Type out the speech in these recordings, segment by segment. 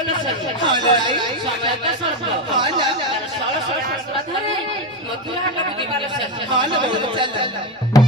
हाँ लड़ाई समय का सर्व हाँ ना सारा सारा धरे मथुरा का भी वाला से हाँ ना चल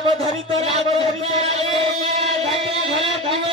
রাব ধরি তো রাব ধরি তো ঘরে ঘরে ঘরে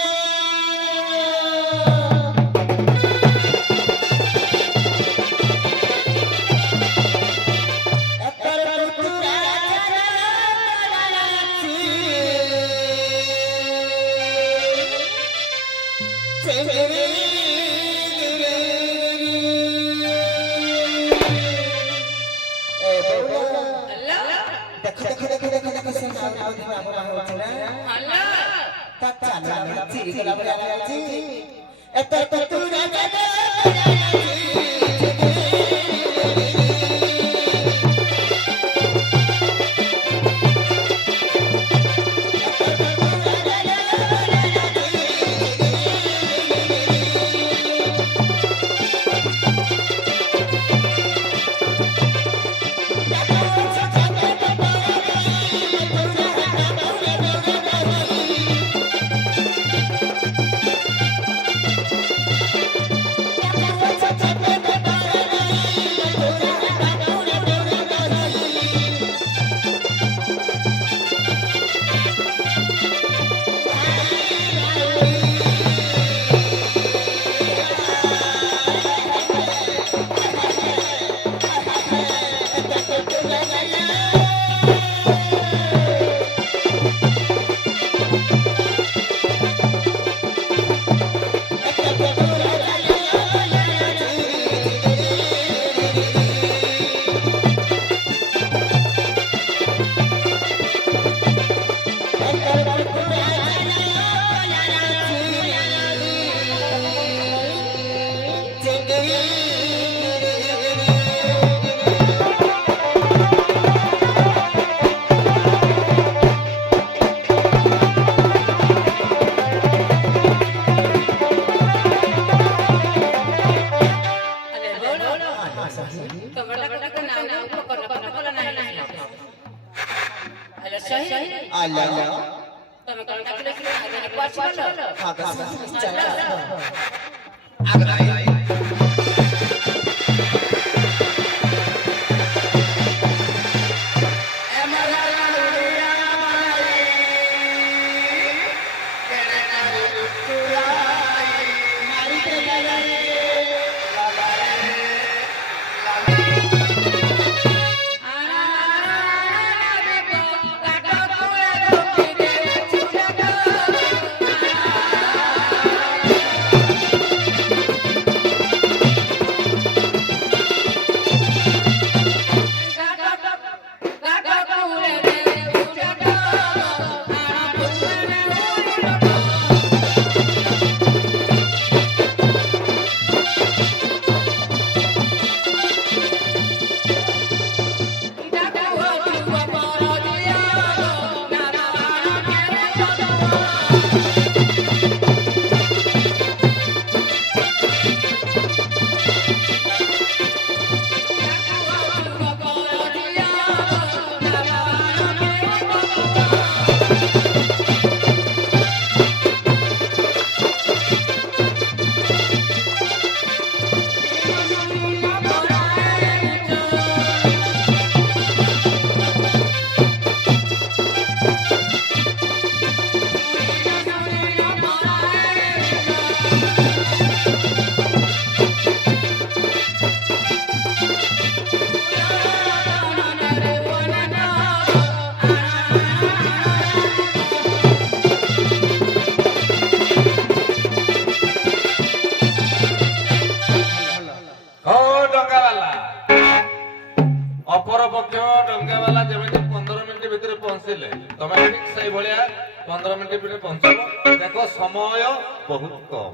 ଅପରପକ୍ଷ ଡଙ୍ଗାବାଲା ଯେମିତି 15 ମିନିଟ୍ ଭିତରେ ପହଞ୍ଚିଲେ ତମେ ଠିକ ସେଇଭଳିଆ 15 ମିନିଟ୍ ଭିତରେ ପହଞ୍ଚିବ। ଦେଖ ସମୟ ବହୁତ କମ,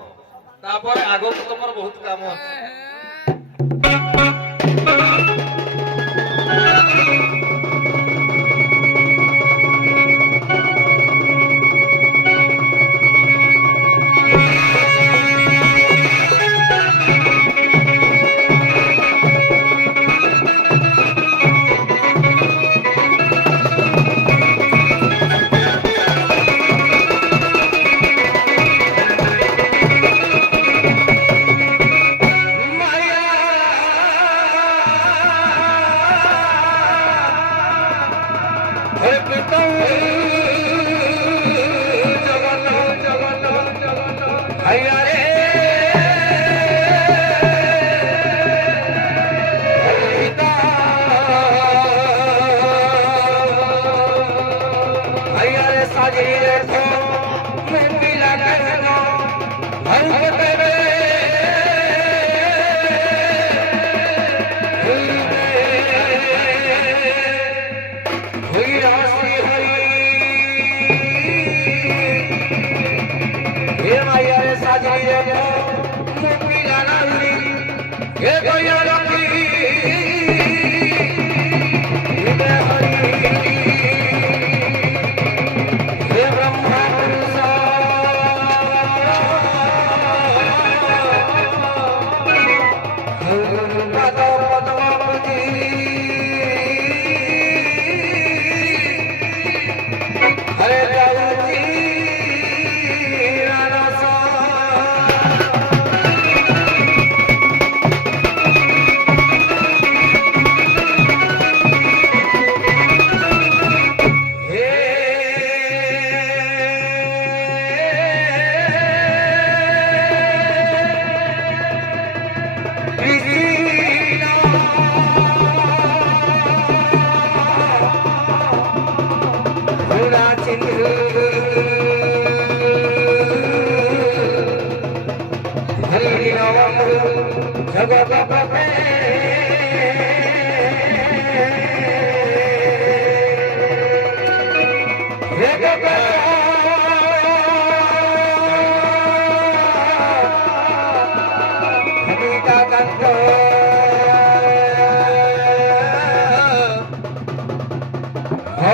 ତାପରେ ଆଗକୁ ତମର ବହୁତ କାମ ଅଛି। Hey, साजरी रखो मैं मिला करनो हर तेरे हुई राशि हरी हे माया रे साजरी रखो मैं मिला ना हुई हे कोई रखी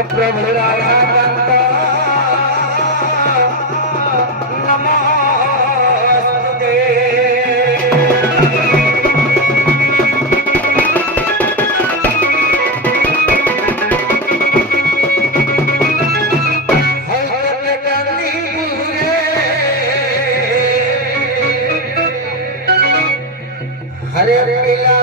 प्रभु राधा कांता नमोस्तुते हरे पिला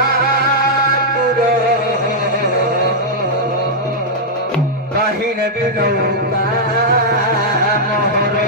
ठाकुर कहीं न भी नौका मोहर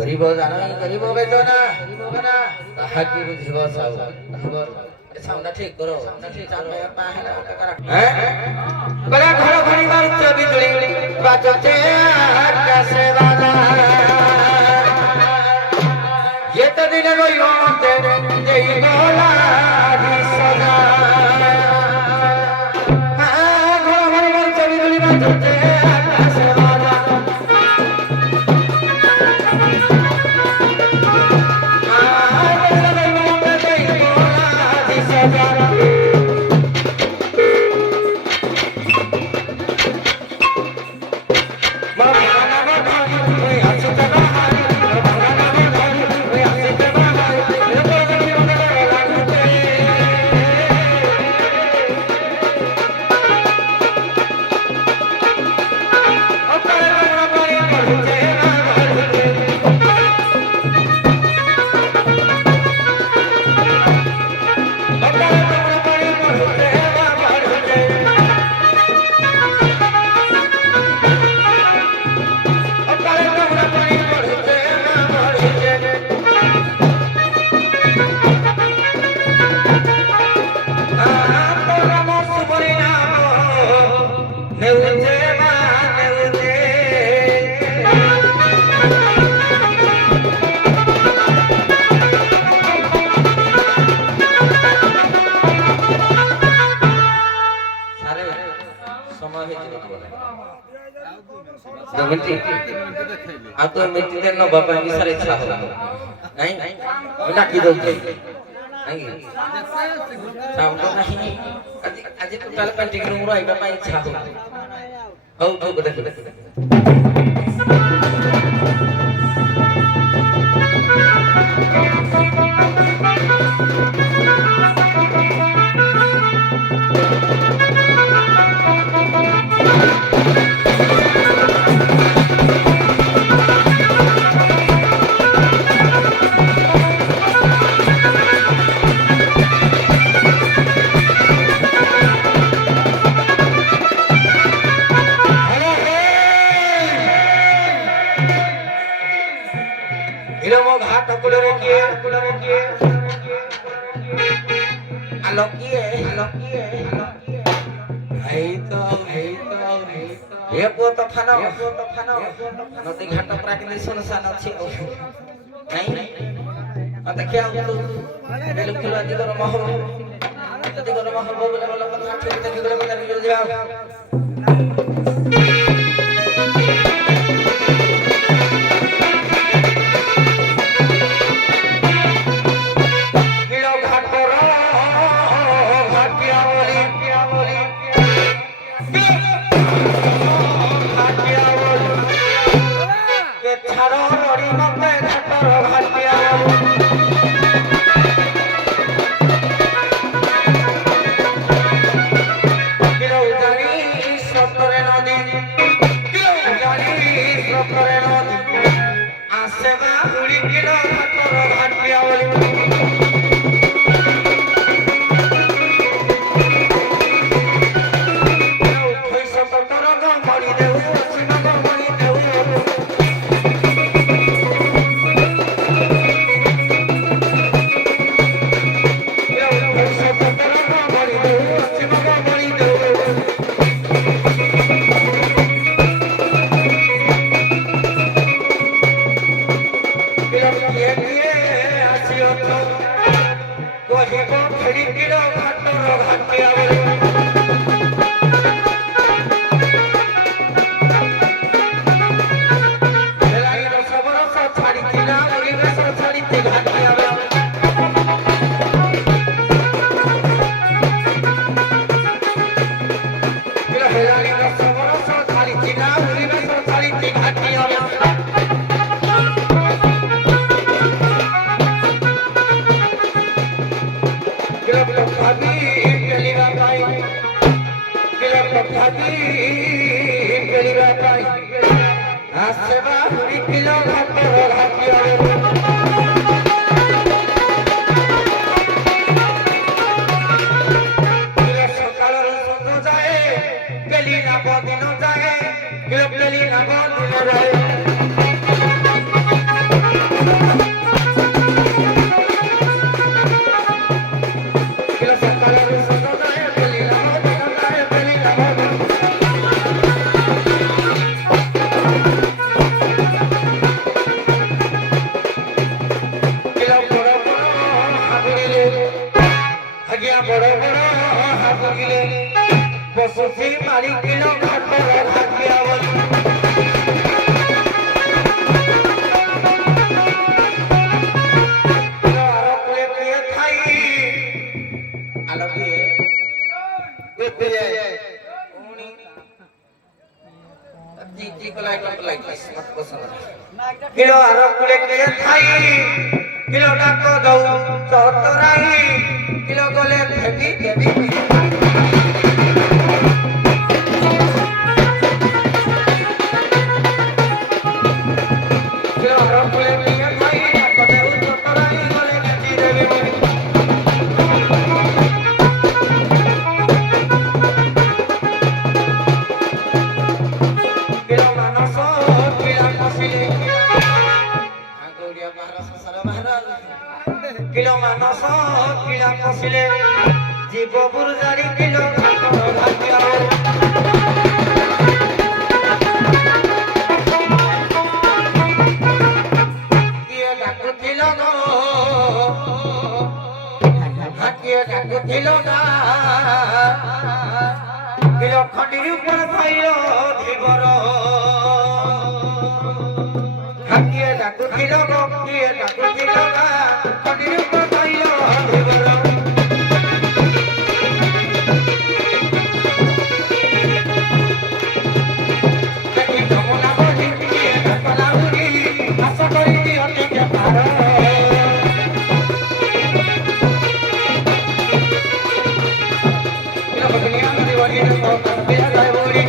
गरीब जाना गरीब बेटना कहा की बुझिब साउंडा ठीक करो चाल में पाहला हैं बड़ा घर घड़ी मारुच बिजली बाजते आकाशे बाजा ये तो दिन रोइयो ते जई बोला दी सदा हां घर घड़ी मारुच बिजली बाजते आकाशे बाजा तो मिट्टी देन बापा विसार इच्छा हो नहीं डाकी दो नहीं साउंड नहीं आज आज टोटल पेंटिंग रूम रो आइबा पाई इच्छा हो तो देख नदी घाट प्राकृतिक सुनसान अछि नहीं अत क्या बिल्कुल अधिक महल ଯଦି ଗରମ ହବ ବୋଲେ ଭଲ କଥା ଠିକ ଦେଖିଲେ କଥା ଯିବା किलो आरोकुले के थाई किलो डाको दऊ चतराई किलो गले फेंकी देवी किलो आरोकुले के थाई डाको दऊ चतराई गले फेंकी देवी किलो मानसो किला कसिले किलो मानस किला कसिले जीव बुरजारी किलो भाग्य किए डाकुथिल गो किए डाकुथिल ना किलो खंडी ऊपर पाइलो धीबर किए डाकुथिल गो किए डाकुथिल ना खंडी ऊपर पाइलो धीबर देखी कमला बही किए डाकला उरी आशा करी दियते के पार किलो बगनिया नदी वरी तो कबे जाय बोरी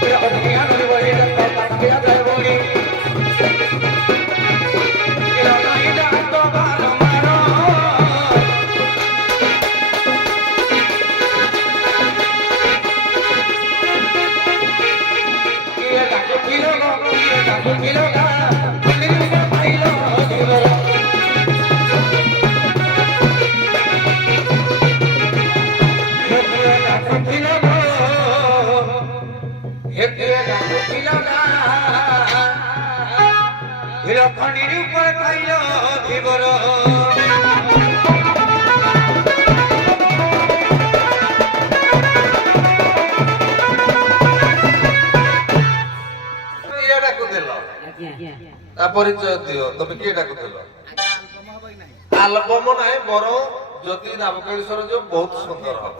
किलो बगनिया नदी वरी तो कबे जाय बोरी किलो नहीं डाको बार मारो किए डाको किलो गो किए डाको किलो का दिल में पाइलो धीबर खंडी ऊपर पाइलो धीबर তা পরিচয় দিও তুমি কি ডাকুছিল আলবম নাই বড় জ্যোতি নাবকেশ্বর যে বহুত সুন্দর হব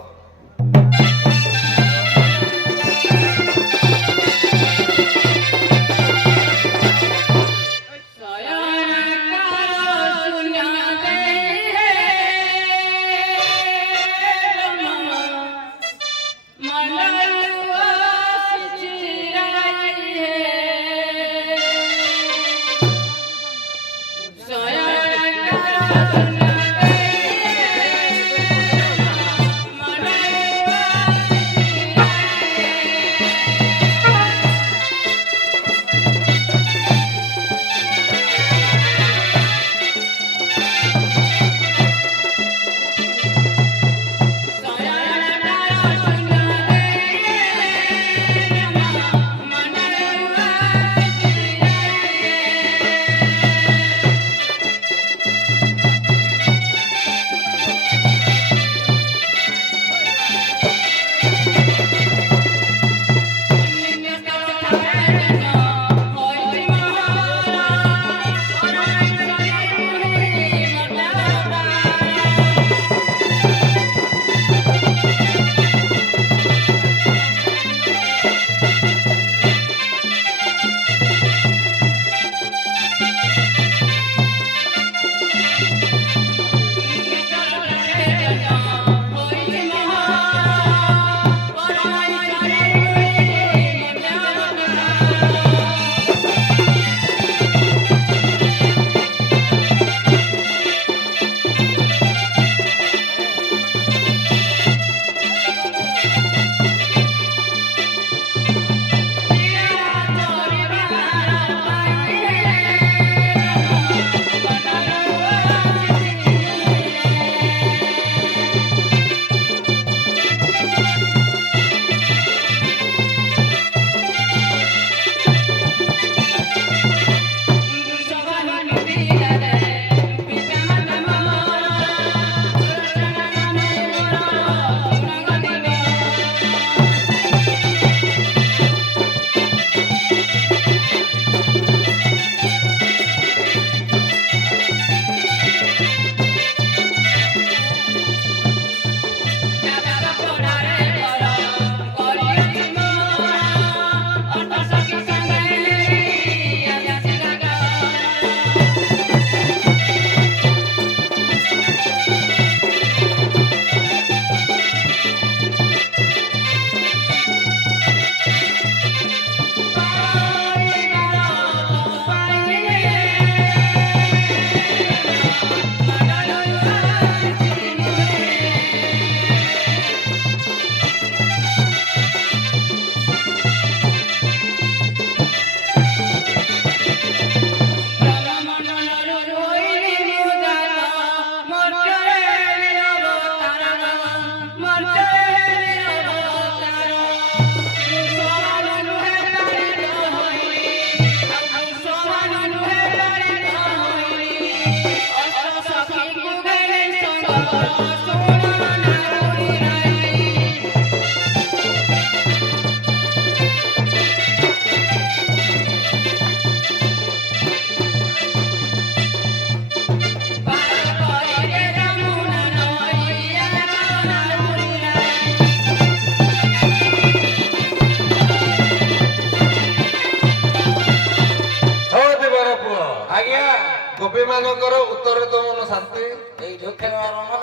ଗୋପୀ ମାନଙ୍କର ଉତ୍ତରରେ ତ ମନ ଶାନ୍ତି ଏଇଠୁ ଖେଳିବାର ମନ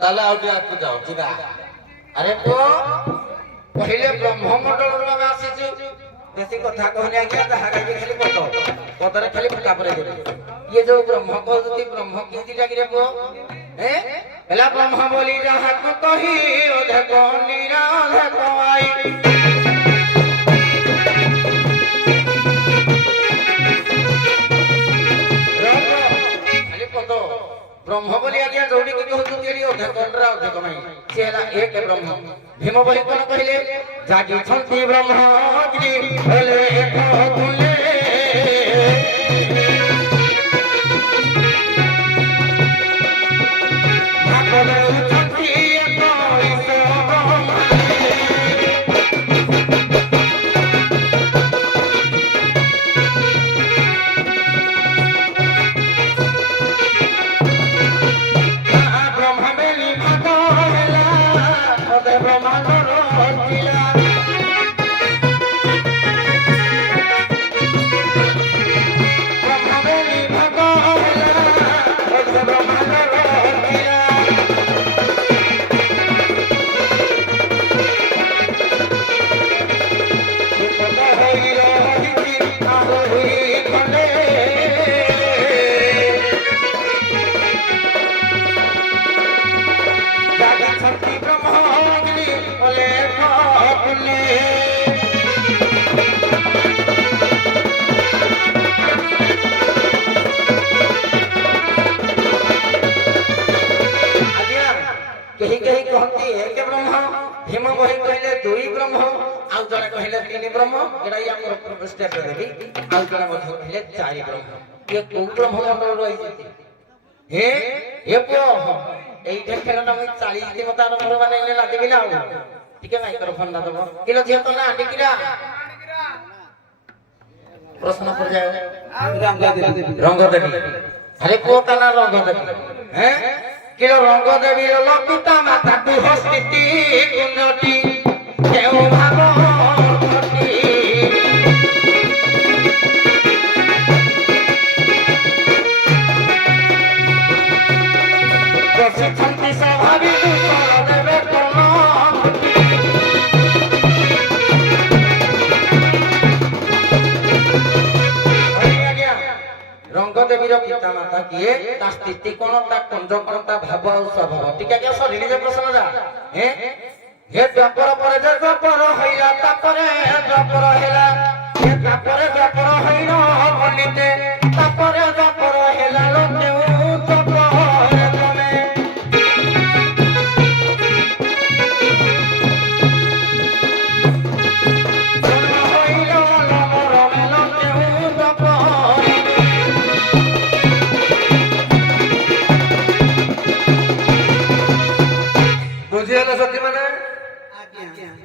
ତାହେଲେ ଆଉ ଟିକେ ଆଗକୁ ଯାଅ ଯିବା। ଆରେ ପୁଅ କହିଲେ ବ୍ରହ୍ମମଣ୍ଡଳରୁ ଆମେ ଆସିଛୁ ବେଶୀ କଥା କହନି ଆଜ୍ଞା ଯାହା ଖାଲି ପଦ ପଦରେ ଖାଲି ଫୁଟା ପରେ ଇଏ ଯୋଉ ବ୍ରହ୍ମ କହୁଛନ୍ତି ବ୍ରହ୍ମ କେମିତି ଡାକିରେ ପୁଅ ହେଲା ବ୍ରହ୍ମ ବୋଲି ଯାହାକୁ କହି ଅଧକ ନିରାଧକ ଆଇ ब्रह्म बोली आज्ञा जोड़ी की कहउछन्ती एली अधकरा अधक नाही से हला एक ब्रह्म भीम बोली कोन कहिले जागी छन्ती ब्रह्म अग्नि हेले एक कुले भागले छन्ती एक ईश्वर বলে ঠকলে केही केही कहती एक ब्रह्म भीम बही कहले दुई ब्रह्म आउ जणे कहले तीन ब्रह्म एटा हमर स्टेप देबी आउ जणे मध्य कहले चारि ब्रह्म ये को ब्रह्म मंडल रही जति हे पो एई ठेखेरटा मैं 40 दिन मतार मोर माने ने लादिबी ना टिके माइक्रोफोन ना दबो किलो झियो तो ना टिकिरा प्रश्न पर जाए रंग देवी अरे पो तना रंग देवी हैं किलो रंग देवी लपिता माता तू हस्तिति गुणटी केउ भाग घटी बसी छंती स्वाभावी दूसर देवे कोन रंग देवी पिता माता किए ता स्थिति कोन ता कुंज कोन ता भाव और स्वभाव ठीक है क्या सर रिलीज प्रश्न जा हे व्यापार पर जे व्यापार हैला ता परे व्यापार हैला हे व्यापार हैनो बनिते ता परे व्यापार हैला लोटे तो परे तमे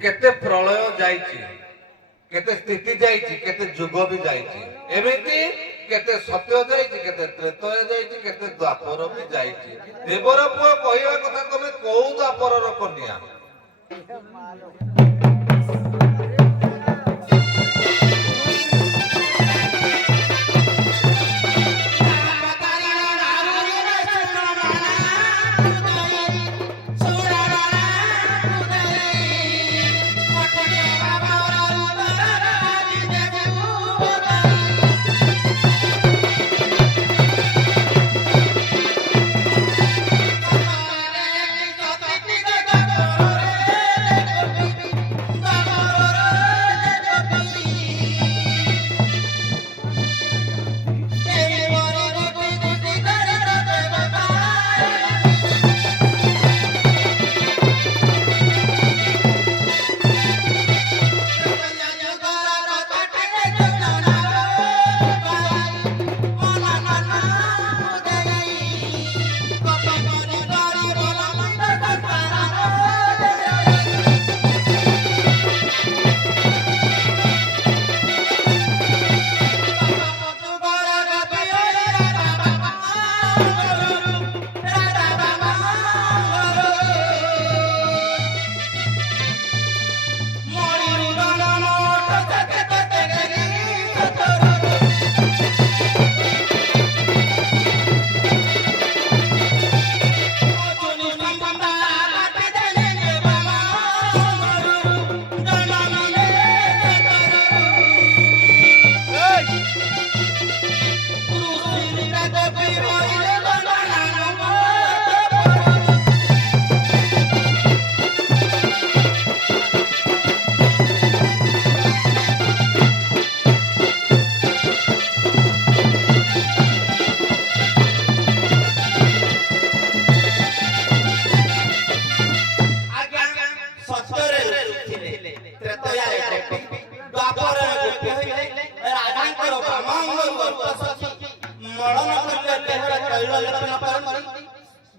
केते प्रलय जाइछि केते स्थिति जाइछि केते जुग भी जाइछि एमिति केते सत्य जाइछि केते त्रेतय जाइछि केते द्वापर भी जाइछि देवर पुओ कहिवा कथा तमे को द्वापर रो कन्या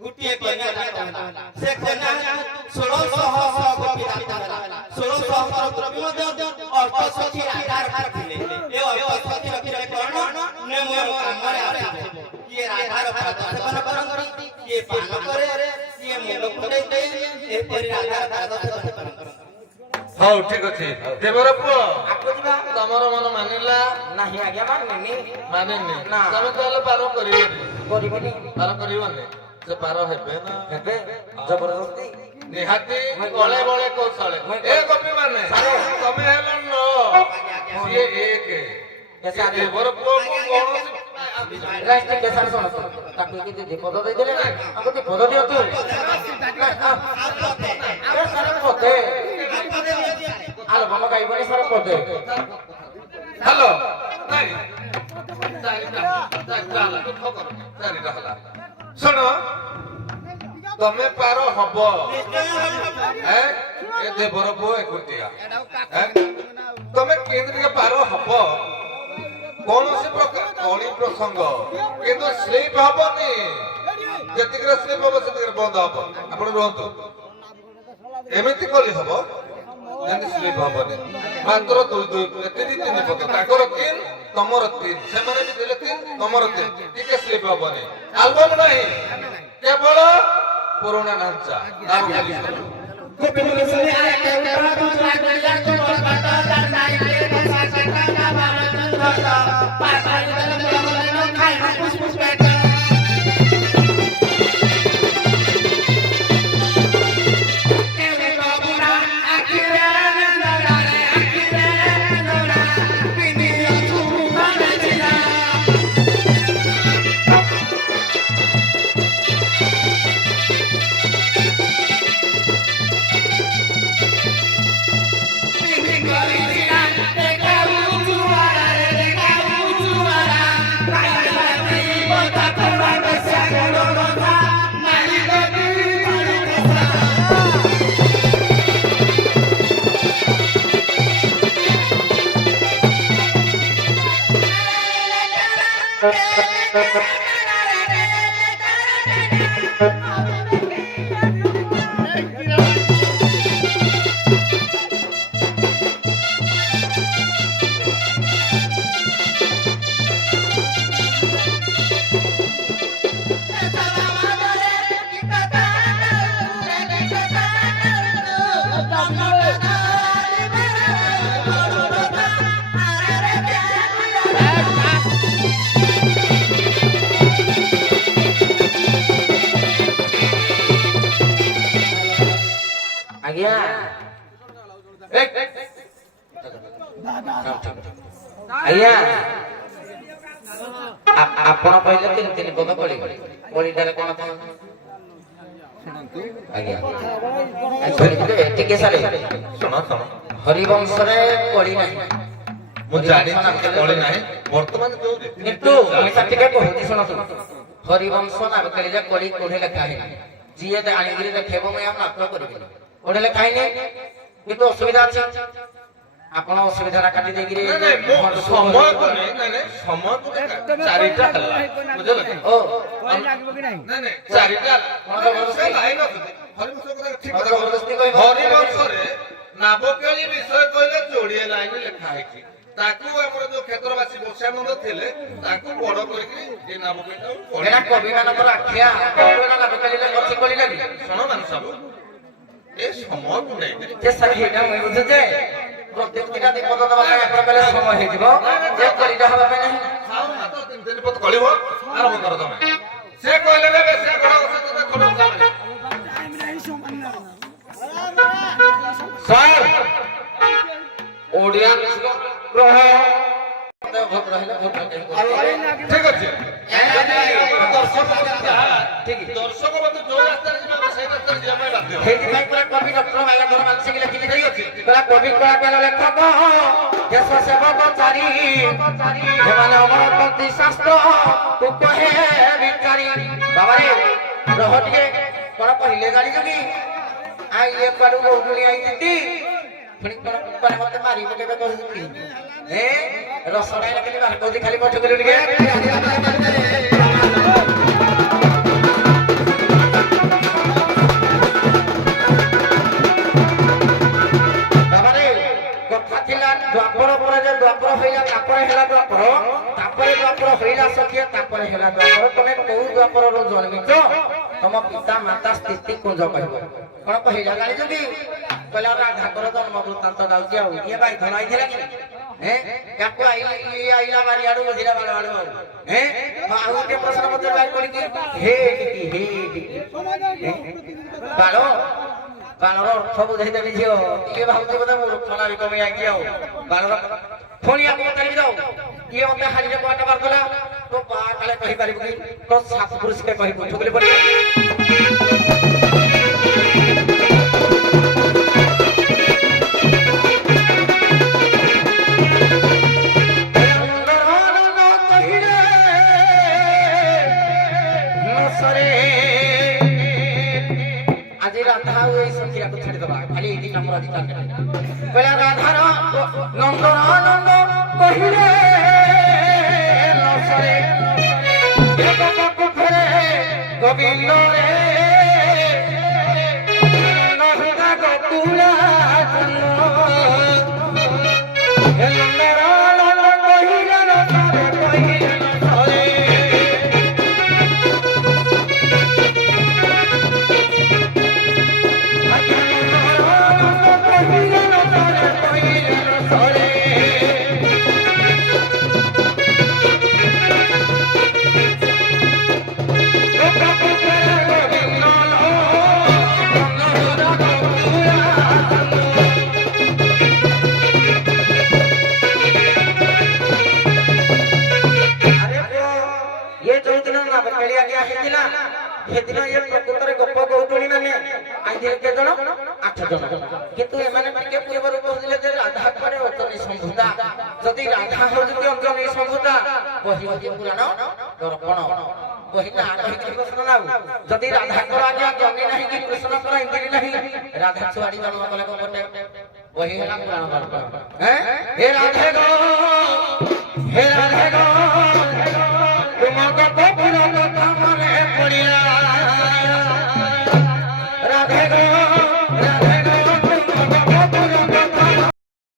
गुटिए कन्या से कन्या 1600 गोपी दाता 1600 द्रव्य मध्ये अर्थसखी आधार ଥିଲେ ए अर्थसखी रखिले कर्ण ने मोर कामरे आसे किए राधार प्रदर्शन करंती किए पान करे किए मुंड कुंडे ए परि राधार प्रदर्शन करंती हौ ठीक अछि देवर पुओ आपको जीवा तमरो मन मानिला नाही आज्ञा माननी मानेनी ना। तमे कहले पारो करिवनी करिबनी पारो करिवनी से पारो हेबे ना हेबे जबरदस्ती निहाती गले बळे कौशले ए कपि माने तमे हेलन न सिए एक ऐसा देवर पुओ को कोनोसी राष्ट्र के साथ सुनो ताकि के दे पद दे देले ना हमको दे पद दियो तू ए सारे पते ଆଲବମ ଗାଇବନି ସାର ପଦେ ହ୍ୟାଲୋ ନାଇଁ ଚାରିଟା ହେଲା ଶୁଣ ତମେ ପାର ହବ ଏ ଦେବର ପୁଅ ଏକୁଟିଆ ତମେ କେମିତି ଟିକେ ପାର ହବ କୌଣସି ପ୍ରକାର କଳି ପ୍ରସଙ୍ଗ କିନ୍ତୁ ସ୍ଲିପ ହବନି ଯେତିକିରେ ସ୍ଲିପ ହବ ସେତିକିରେ ବନ୍ଦ ହବ ଆପଣ ରୁହନ୍ତୁ ଏମିତି କଲି ହବ ଯେମିତି ସ୍ଲିପ ହବନି ମାତ୍ର ତିନି ପଦ ତାଙ୍କର 3 ତମର 3 ସେମାନେ ବି ଦେଲେ 3 ତମର 3 ଟିକେ ସ୍ଲିପ ହବନି ଆଲବମ ନାହିଁ କେବଳ ପୁରୁଣା ଢାଞ୍ଚା ଆଉ ଖାଲି ଆଜ୍ଞା ଆଜ୍ଞା ଆପଣ କହିଲେ 3 ପଦ କଳି କଳିଟାରେ କଣ କଣ ଆଜ୍ଞା ଟିକେ ସାରେ ଶୁଣ ହରିବଂଶରେ କଳି ନାହିଁ ମୁଁ ଜାଣିଛି କଳି ନାହିଁ ବର୍ତ୍ତମାନ ଯୋଉ କିନ୍ତୁ ଟିକେ କହୁଛି ଶୁଣନ୍ତୁ ହରିବଂଶ ନାମକାଳୀରେ କଳି କୋଢ଼େ ଲେଖା ହେଇନି ଯିଏ ଆଣିକିରି ଦେଖେଇବ ମୁଁ ଆଉ ମାତ୍ର କରିବିନି କୋଢ଼େ ଲେଖା ହେଇନି କିନ୍ତୁ ଅସୁବିଧା ଅଛି ଆପଣ ଅସୁବିଧାଟା କାଟି ଦେଇକିରି ସମୟକୁ ସମୟକୁ 4ଟା ହେଲା ବୁଝିଲେ ଓ ଚାରିଟା ହରିବଂଶରେ ନାବକେଳି ବିଷୟ କହିଲେ 20 ଲାଇନ ଲେଖା ହେଇଛି ତାକୁ ଆମର ଯୋଉ କ୍ଷେତ୍ରବାସୀ ବସ୍ୟାନନ୍ଦ ଥିଲେ ତାକୁ ବଡ କରିକି ଏ ନାବକେଳି କବି ମାନଙ୍କର ଆଖ୍ୟା ନାବକାଳୀରେ ଅଛି କଳି ଲାଗି ଶୁଣ ମାନେ ସବୁ ଏ ସମୟକୁ ନେଇ ସେଇଟା ମୁଁ ବୁଝୁଛି ଯେ ପ୍ରତ୍ୟେକ ଦିନ 2 ପଦ ଦେବା ପାଇଁ ଆପଣ କହିଲେ ସମୟ ହେଇଯିବ ଯେ କଳିଟା ହେବା ପାଇଁ ନାହିଁ ମାତ୍ର 3 ପଦ କଳିବ ଆରମ୍ଭ କର ତମେ ସେ କହିଲେ ରେ ସେ ଘୋଡ ସାର୍ ଓଡିଆ ଗ୍ରହ ଠିକ ଅଛି ଦର୍ଶକ ମତେ ଯୋଉ ରାସ୍ତାରେ ଯିବା ସେଇ ରାସ୍ତାରେ ଯିବା ପାଇଁ ବାଧ୍ୟ ସେଇଥିପାଇଁ ପୁରା କବି ଡକ୍ଟର ବାଲାଧର ମାନସିକ ଲେଖିକି ଦେଇଅଛି ପୁରା କବି କଳାକାର ଲେଖକ ଦେଶ ସେବକ ଚାରି ସେମାନେ ଅମର ପ୍ରତି ଶାସ୍ତ୍ର ତୁ କହେ ବିଚାରି ବାବାରେ ରହ ଟିକେ କଣ କହିଲେ ଗାଳି ଯୋଗୀ ଆଇ ଏ ପାରୁ ବହୁଗୁଳି ଆଇଛନ୍ତି ପୁଣି କଣ କୁପାରେ ମତେ ମାରିବ କେବେ କହୁଛନ୍ତି ରସଣା ଖାଲି ବାହାର କହୁଛି ଖାଲି ପଛ କରି ଟିକେ କଥା ଥିଲା ଦ୍ୱାପର ପରେ ଯେ ଦ୍ୱାପର ହଇଲା ତାପରେ ହେଲା ଦ୍ୱାପର ତାପରେ ଦ୍ୱାପର ହଇଲା ସଖିଆ ତାପରେ ହେଲା ଦ୍ୱାପର ତମେ କୋଉ ଦ୍ୱାପରରୁ ଜନ୍ମିଛ ତମ ପିତା ମାତା ସ୍ଥିତି କୁଞ୍ଜ କହିବ କଣ କହିଲା ଗାଳି ଯୋଗୀ କହିଲା ରାଧାଙ୍କର ଜନ୍ମ ବୃତ୍ତାନ୍ତ ଯାଉଛି ଆଉ ଇଏ ଭାଇ ଧନ ଆଇଥିଲା କି ୟାକୁ ଆଇଲା ବାରିଆଡୁ ବୁଝିଲା ବାଳ ବାଳ ଆଉ ଗୋଟେ ପ୍ରଶ୍ନ ମତେ ବାହାର କରିକି ହେ ବାଳ ବାଳର ଅର୍ଥ ବୁଝେଇଦେବି ଝିଅ ଇଏ ଭାବୁଛି ବୋଧେ ମୁଁ ରକ୍ଷଣା ବି କମି ଯାଇଛି ଆଉ ବାଳର ପୁଣି ଆକୁ ପଚାରିବି ଯାଉ ଇଏ ମତେ ହାରିରେ କୁଆଟା ମାରିଦେଲା ତୋ ବା କାଳେ କହିପାରିବୁ କି ତୋ ସାତ ପୁରୁଷକେ କହିବୁ ଠୁକୁଲି ପଡି ଛୁଆଟି ପାଖରେ କହିଲା ରାଧାର ନନ୍ଦନ ନନ୍ଦ କହିଲେ ନସରେ ଏକ ପାକୁ ଫେରେ ଗୋବିନ୍ଦ ରେ ନହୁତା ଗୋକୁଳା সেদিন এ প্রকৃতরে গপ কৌতুড়ী মানে আইଥିଲେ কে জন 8 জন কিন্তু এমানে টিকে পূର୍ବରୁ কହୁଥିଲେ যে রাধা করে অঞ্জনী সম্ভুতা যদি রাধা হউଛନ୍ତି অঞ্জনী সম্ভুতা বহি হଉଛି পুরাণ দর্পণ বহি না কহিକି প্রশ্ନ ନାଉ ଯଦି ରାଧାଙ୍କର ଆଜ୍ଞା ଜନି ନାହିଁ କି କୃଷ୍ଣଙ୍କର ଇନ୍ଦ୍ରୀ ନାହିଁ ରାଧା ଛୁଆଡି ଜନ୍ମ କଲେ ଗୋଟେ ବହି ହେଲା ପୁରାଣ ଦର୍ପଣ ହେ ରାଧେ ଗೋ